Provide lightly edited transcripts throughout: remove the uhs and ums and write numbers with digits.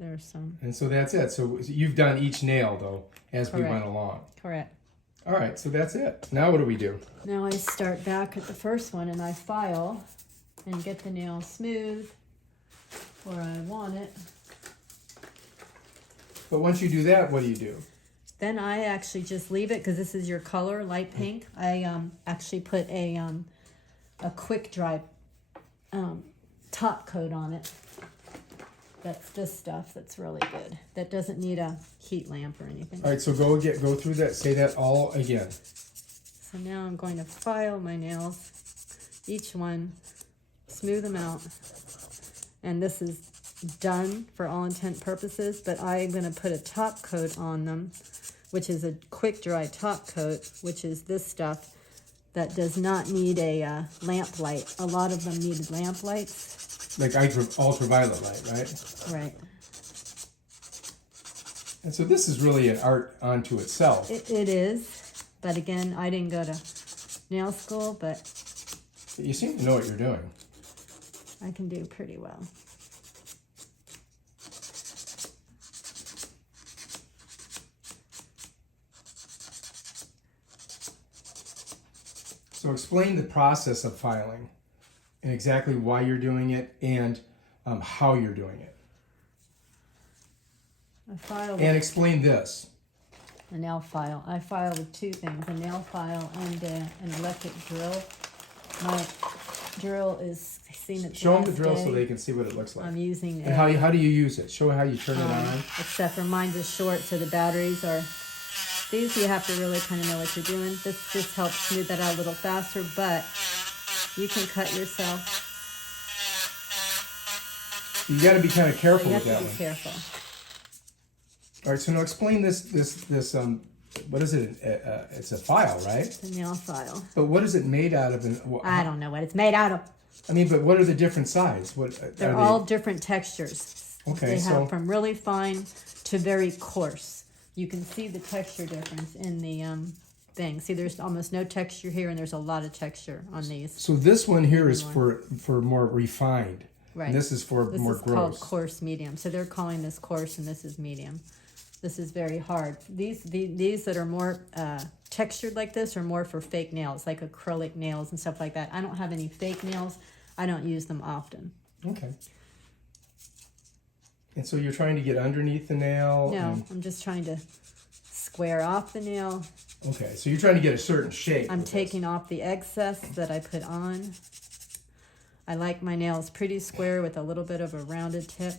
there's some. And so that's it. So you've done each nail though as we Correct. went along. Correct. All right, so that's it. Now what do we do? Now I start back at the first one and I file and get the nail smooth where I want it. But once you do that, what do you do? Then I actually just leave it because this is your color, light pink. I actually put a quick dry top coat on it. That's this stuff that's really good. That doesn't need a heat lamp or anything. All right, so go through that. Say that all again. So now I'm going to file my nails, each one, smooth them out. And this is done for all intent purposes, but I'm going to put a top coat on them, which is a quick dry top coat, which is this stuff that does not need a lamp light. A lot of them needed lamp lights. Like ultraviolet light, right? Right. And so this is really an art unto itself. It is, but again, I didn't go to nail school, but You seem to know what you're doing. I can do pretty well. So explain the process of filing and exactly why you're doing it and how you're doing it. I file And explain this. a nail file. I file with two things, a nail file and an electric drill. My drill is, I've seen it Show them the last drill day. so they can see what it looks like. I'm using And how do you use it? Show how you turn it on. except for mine's is short, so the batteries are, these you have to really kind of know what you're doing. This just helps smooth that out a little faster, but you can cut yourself. You got to be kind of careful You with have that to be one. careful. All right, so now explain this what is it? It's a file, right? It's a nail file. But what is it made out of? I don't know what it's made out of. I mean, but what are the different sides? What They're are all different textures. Okay, They so- have from really fine to very coarse. You can see the texture difference in the thing. See, there's almost no texture here, and there's a lot of texture on these. So this one here is for more refined. Right. And this is for This more is called gross. coarse medium. So they're calling this coarse, and this is medium. This is very hard. These that are more textured like this are more for fake nails, like acrylic nails and stuff like that. I don't have any fake nails. I don't use them often. Okay. And so you're trying to get underneath the nail? No, I'm just trying to square off the nail. Okay, so you're trying to get a certain shape. I'm with this. taking off the excess that I put on. I like my nails pretty square with a little bit of a rounded tip.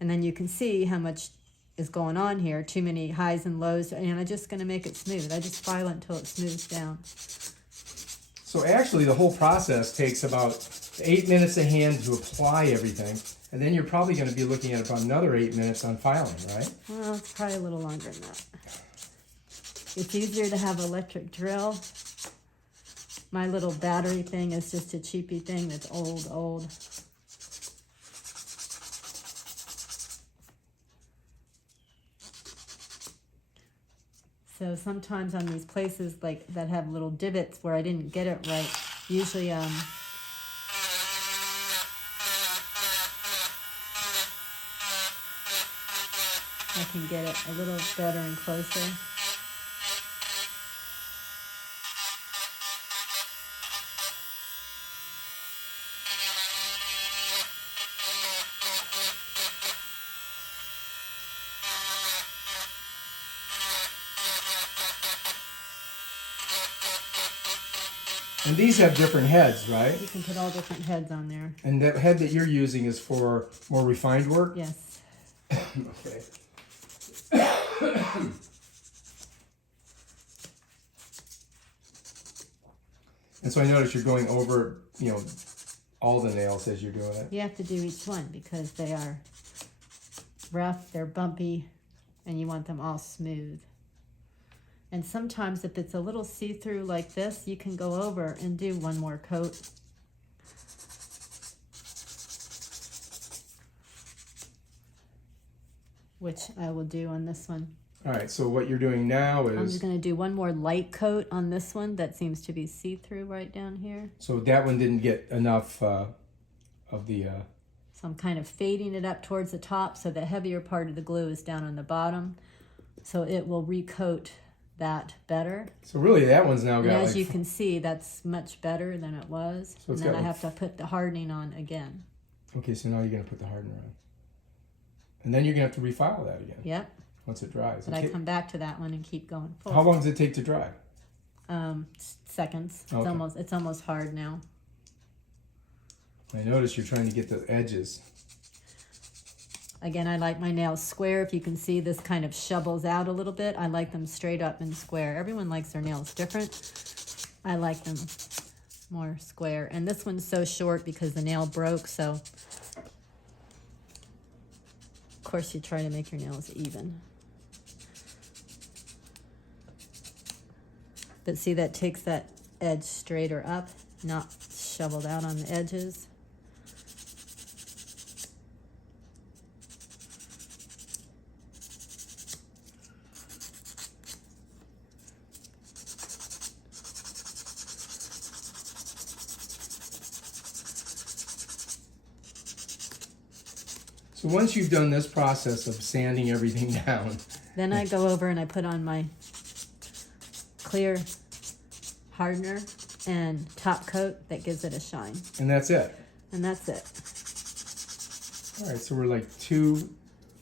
And then you can see how much is going on here. Too many highs and lows. And I'm just going to make it smooth. I just file it until it smooths down. So actually the whole process takes about 8 minutes a hand to apply everything. And then you're probably going to be looking at about another 8 minutes on filing, right? Well, it's probably a little longer than that. It's easier to have electric drill. My little battery thing is just a cheapy thing that's old. So sometimes on these places like that have little divots where I didn't get it right, usually I can get it a little better and closer. And these have different heads, right? You can put all different heads on there. And that head that you're using is for more refined work? Yes. Okay. And so I notice you're going over, all the nails as you're doing it. You have to do each one because they are rough, they're bumpy, and you want them all smooth. And sometimes if it's a little see-through like this, you can go over and do one more coat. Which I will do on this one. All right, so what you're doing now I'm is, just going to do one more light coat on this one that seems to be see-through right down here. so that one didn't get enough of the, So I'm kind of fading it up towards the top so the heavier part of the glue is down on the bottom. So it will recoat that better. So really that one's now And got as like, you can see, that's much better than it was. So And it's then got I like- have to put the hardening on again. okay, so now you're gonna put the hardener on. And then you're gonna have to refile that again Yep. once it dries. But I come back to that one and keep going How forward. long does it take to dry? Seconds. It's Okay. almost hard now. I notice you're trying to get the edges. Again, I like my nails square. If you can see, this kind of shovels out a little bit. I like them straight up and square. Everyone likes their nails different. I like them more square. And this one's so short because the nail broke, so of course you try to make your nails even. But see, that takes that edge straighter up, not shoveled out on the edges. So once you've done this process of sanding everything down, Then I go over and I put on my clear hardener and top coat that gives it a shine. and that's it. And that's it. All right, so we're like 2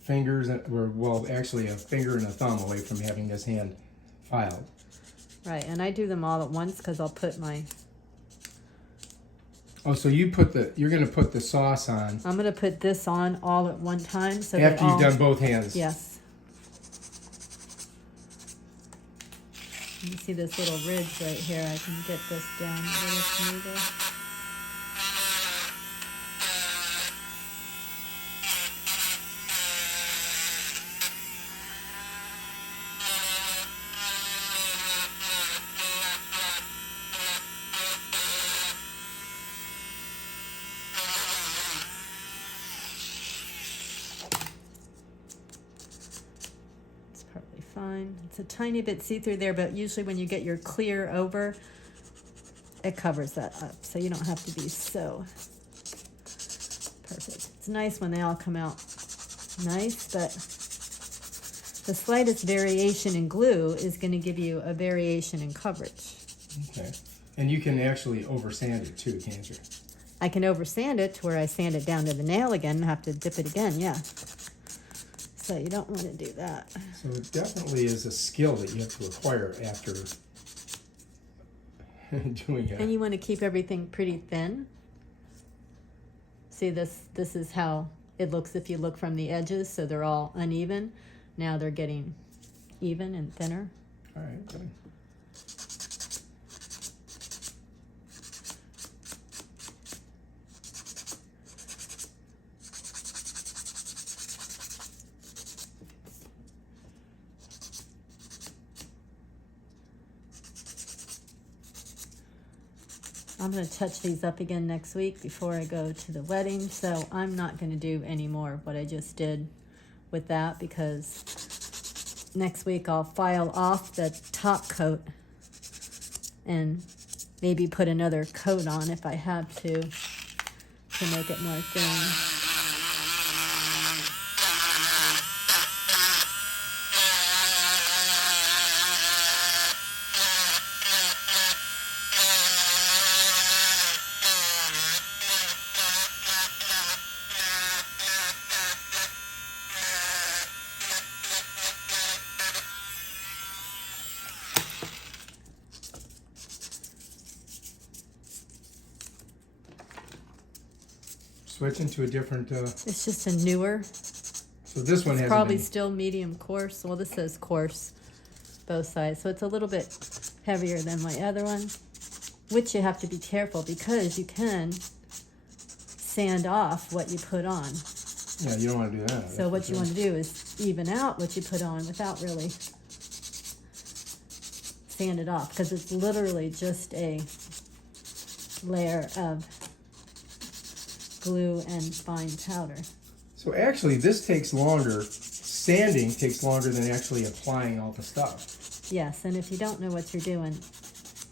fingers, well, actually a finger and a thumb away from having this hand filed. Right, and I do them all at once because I'll put my, Oh, so you're gonna put the sauce on I'm gonna put this on all at one time so after that you've done both hands. Yes. You see this little ridge right here? I can get this down a little smoother. It's probably fine. It's a tiny bit see-through there, but usually when you get your clear over, it covers that up, so you don't have to be so perfect. It's nice when they all come out nice, but the slightest variation in glue is going to give you a variation in coverage. Okay. And you can actually over sand it too, can't you? I can over sand it to where I sand it down to the nail again and have to dip it again, yeah. So you don't want to do that. So it definitely is a skill that you have to acquire after doing it. And you want to keep everything pretty thin. See, this is how it looks if you look from the edges, so they're all uneven. Now they're getting even and thinner. All right, good. I'm going to touch these up again next week before I go to the wedding, so I'm not going to do any more of what I just did with that because next week I'll file off the top coat and maybe put another coat on if I have to make it more thin. Switching to a different, It's just a newer, so this one hasn't probably been, still medium coarse. Well, this says coarse, both sides. So it's a little bit heavier than my other one, which you have to be careful because you can sand off what you put on. yeah, you don't want to do that. So what you want to do is even out what you put on without really sand it off because it's literally just a layer of glue and fine powder. So actually, this takes longer, sanding takes longer than actually applying all the stuff. Yes, and if you don't know what you're doing,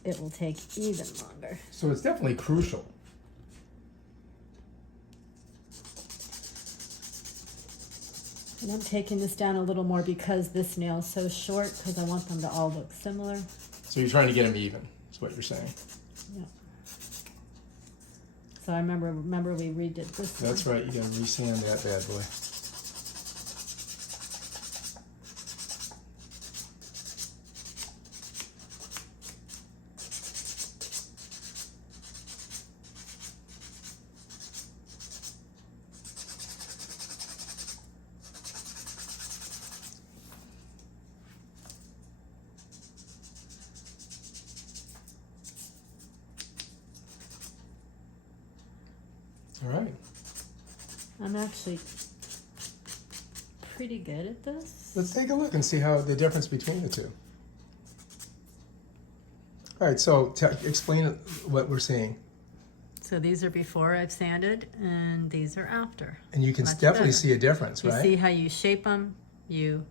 it will take even longer. So it's definitely crucial. And I'm taking this down a little more because this nail is so short, because I want them to all look similar. So you're trying to get them even, is what you're saying. Yeah. So I remember we redid this one. That's right, you gotta resand that bad boy. All right. I'm actually pretty good at this. Let's take a look and see how the difference between the two. All right, so explain what we're seeing. So these are before I've sanded, and these are after. And you can Much definitely better. see a difference, You right? see how you shape them, you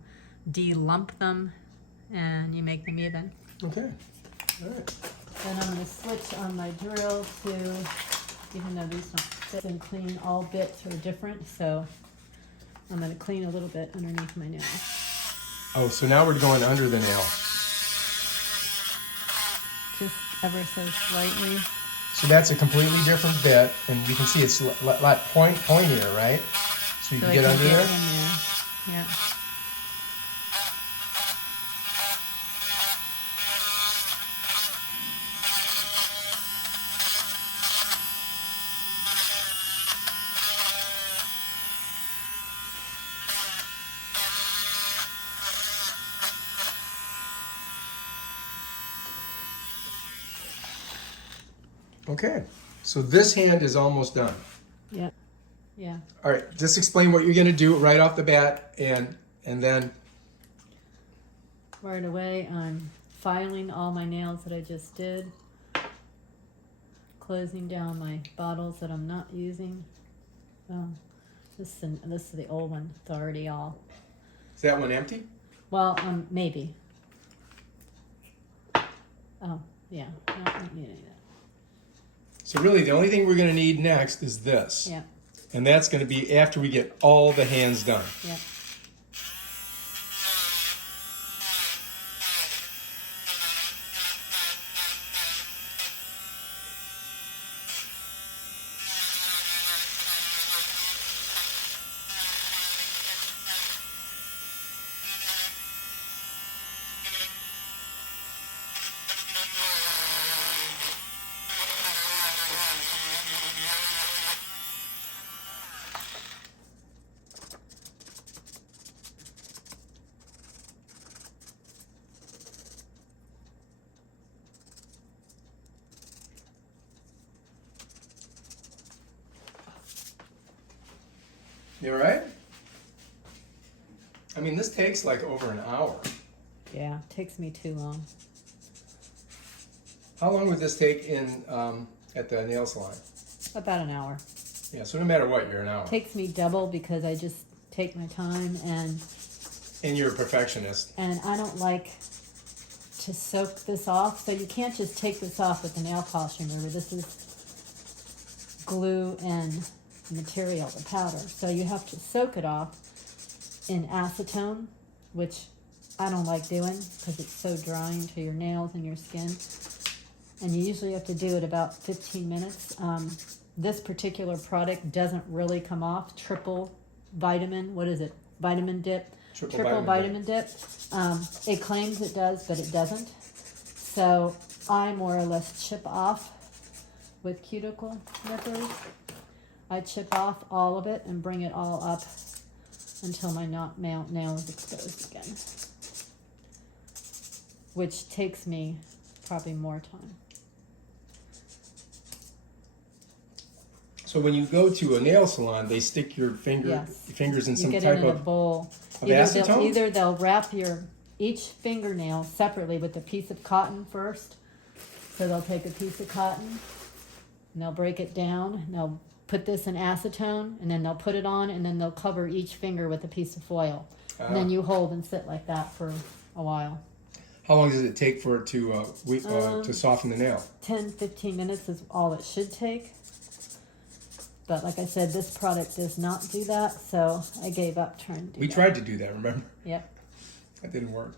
de-lump them, and you make them even. Okay. All right. Then I'm going to switch on my drill to, even though these don't fit and clean, all bits are different, so I'm going to clean a little bit underneath my nail. Oh, so now we're going under the nail. Just ever so slightly. So that's a completely different bit, and you can see it's a lot pointier, right? So you So can I get can under get there. in there. Yeah. Okay. So this hand is almost done. Yep. Yeah. All right. Just explain what you're going to do right off the bat, and then. Right away, I'm filing all my nails that I just did. Closing down my bottles that I'm not using. Oh, this is the old one. It's already all. Is that one empty? Well, maybe. Oh, yeah. No, I don't need any of that. So really, the only thing we're going to need next is this. Yeah. And that's going to be after we get all the hands done. Yeah. You all right? I mean, this takes like over an hour. Yeah. It takes me too long. How long would this take in at the nail salon? About an hour. Yeah, so no matter what, you're an hour. Takes me double because I just take my time, and you're a perfectionist. I don't like to soak this off. So you can't just take this off with the nail polish remover. This is glue and material, the powder. So you have to soak it off in acetone, which I don't like doing because it's so drying to your nails and your skin. And you usually have to do it about 15 minutes. This particular product doesn't really come off. Triple vitamin, what is it? Vitamin dip. Triple vitamin dip. It claims it does, but it doesn't. So I more or less chip off with cuticle nippers. I chip off all of it and bring it all up until my nail is exposed again, which takes me probably more time. So when you go to a nail salon, they stick your fingers in some You get type it in a of bowl. acetone? Either they'll wrap each fingernail separately with a piece of cotton first. So they'll take a piece of cotton and they'll break it down. And they'll put this in acetone, and then they'll put it on, and then they'll cover each finger with a piece of foil. And then you hold and sit like that for a while. How long does it take for it to soften the nail? 10, 15 minutes is all it should take. But like I said, this product does not do that, so I gave up trying to do We that. tried to do that, remember? Yep. That didn't work.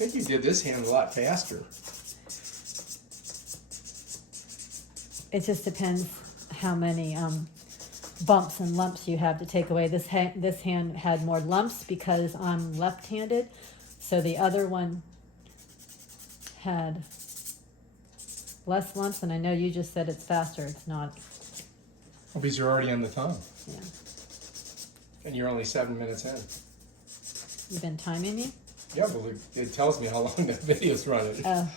I think you did this hand a lot faster. It just depends how many bumps and lumps you have to take away. This hand had more lumps because I'm left-handed, so the other one had less lumps, and I know you just said it's faster. It's not. Well, because you're already on the thumb, Yeah. and you're only 7 minutes in. You've been timing me? Yeah, but it tells me how long that video's running. Oh.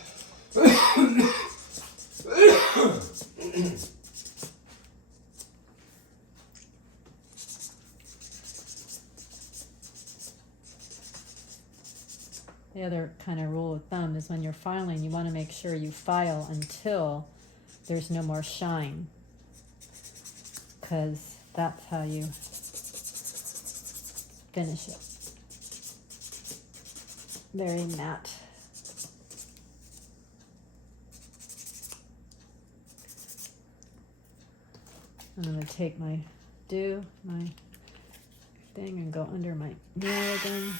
The other kind of rule of thumb is when you're filing, you want to make sure you file until there's no more shine, because that's how you finish it. Very matte. I'm going to take my thing and go under my nail again.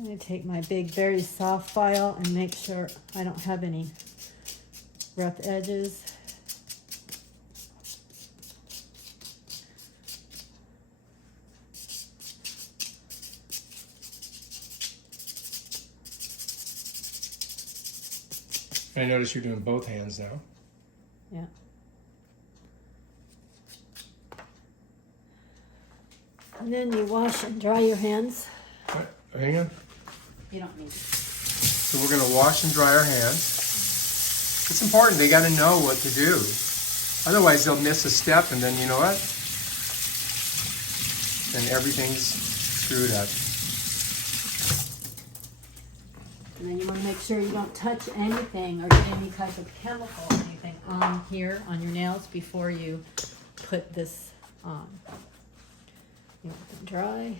I'm going to take my big, very soft file and make sure I don't have any rough edges. I notice you're doing both hands now. Yeah. And then you wash and dry your hands. Right, hang on. You don't need to. So we're going to wash and dry our hands. It's important. They got to know what to do. Otherwise, they'll miss a step, and then you know what? Then everything's screwed up. And then you want to make sure you don't touch anything or get any type of chemical or anything on here, on your nails, before you put this on. You want them dry.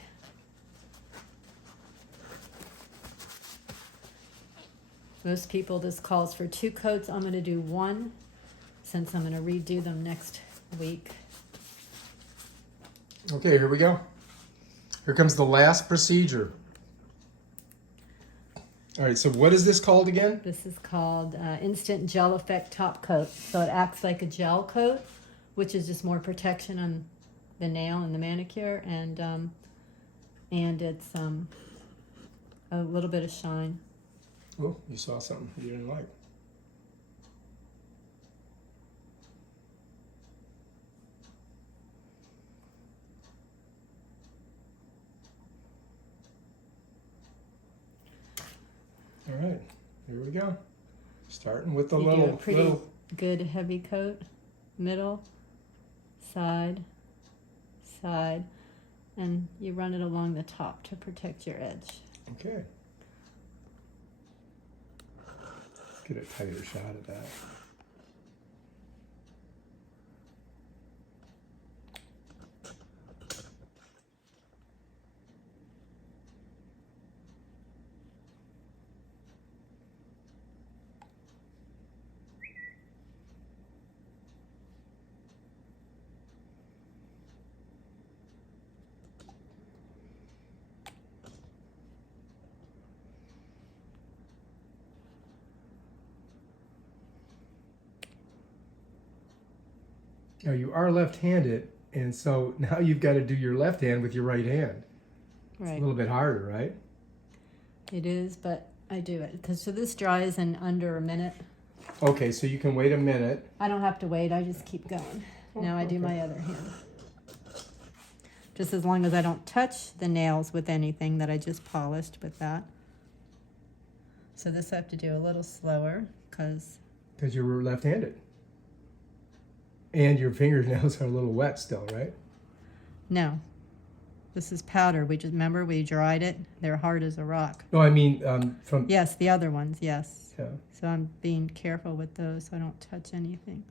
Most people, this calls for 2 coats. I'm going to do 1 since I'm going to redo them next week. Okay, here we go. Here comes the last procedure. All right, so what is this called again? This is called Instant Gel Effect Top Coat. So it acts like a gel coat, which is just more protection on the nail and the manicure, and it's a little bit of shine. Oh, you saw something you didn't like. All right, here we go. Starting with the You do a little, pretty good heavy coat, middle, side, side, and you run it along the top to protect your edge. Okay. Get a tighter shot of that. Now you are left-handed, and so now you've got to do your left hand with your right hand. It's Right. a little bit harder, right? It is, but I do it because so this dries in under a minute. Okay, so you can wait a minute. I don't have to wait. I just keep going. Now I do okay. my other hand. Just as long as I don't touch the nails with anything that I just polished with that. So this I have to do a little slower because Because you're left-handed. And your fingernails are a little wet still, right? no, this is powder. We just remember we dried it. They're hard as a rock. No, I mean from... Yes, the other ones, yes. Yeah. So I'm being careful with those so I don't touch anything.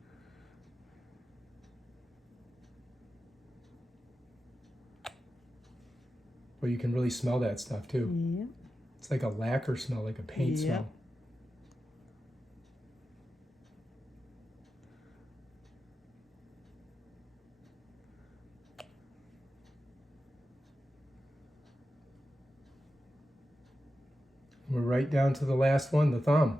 Well, you can really smell that stuff too. Yep. It's like a lacquer smell, like a paint Yep. smell. We're right down to the last one, the thumb.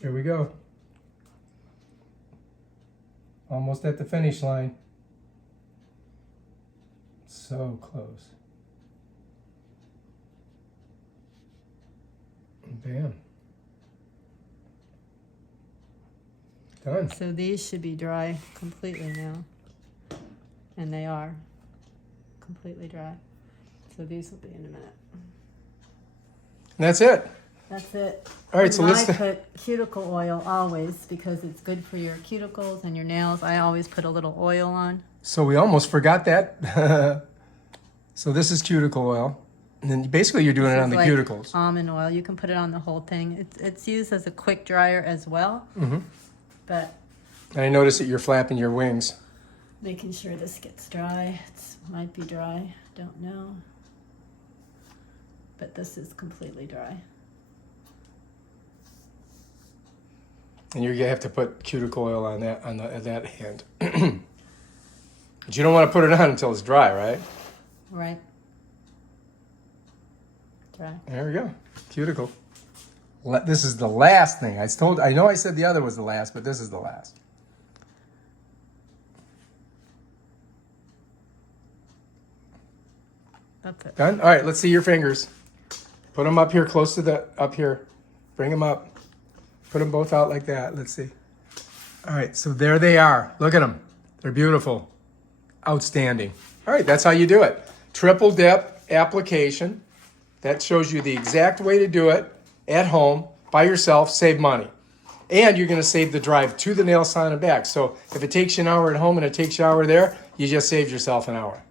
Here we go. Almost at the finish line. So close. Bam. Done. So these should be dry completely now. And they are completely dry. So these will be in a minute. And that's it. That's it. All right, so And let's... I put cuticle oil always because it's good for your cuticles and your nails. I always put a little oil on. So we almost forgot that. So this is cuticle oil. And then basically you're doing it on the It's like cuticles. almond oil. You can put it on the whole thing. It's used as a quick dryer as well. Mm-hmm. But And I notice that you're flapping your wings. making sure this gets dry. It might be dry. Don't know. But this is completely dry. And you're gonna have to put cuticle oil on that that hand. But you don't want to put it on until it's dry, right? Right. Dry. There we go. Cuticle. This is the last thing. I know I said the other was the last, but this is the last. That's it. Done? All right, let's see your fingers. Put them up here, close to up here. Bring them up. Put them both out like that. Let's see. All right, so there they are. Look at them. They're beautiful. Outstanding. All right, that's how you do it. Triple dip application. That shows you the exact way to do it at home, by yourself, save money. And you're gonna save the drive to the nail salon and back. So if it takes you an hour at home and it takes you an hour there, you just saved yourself an hour.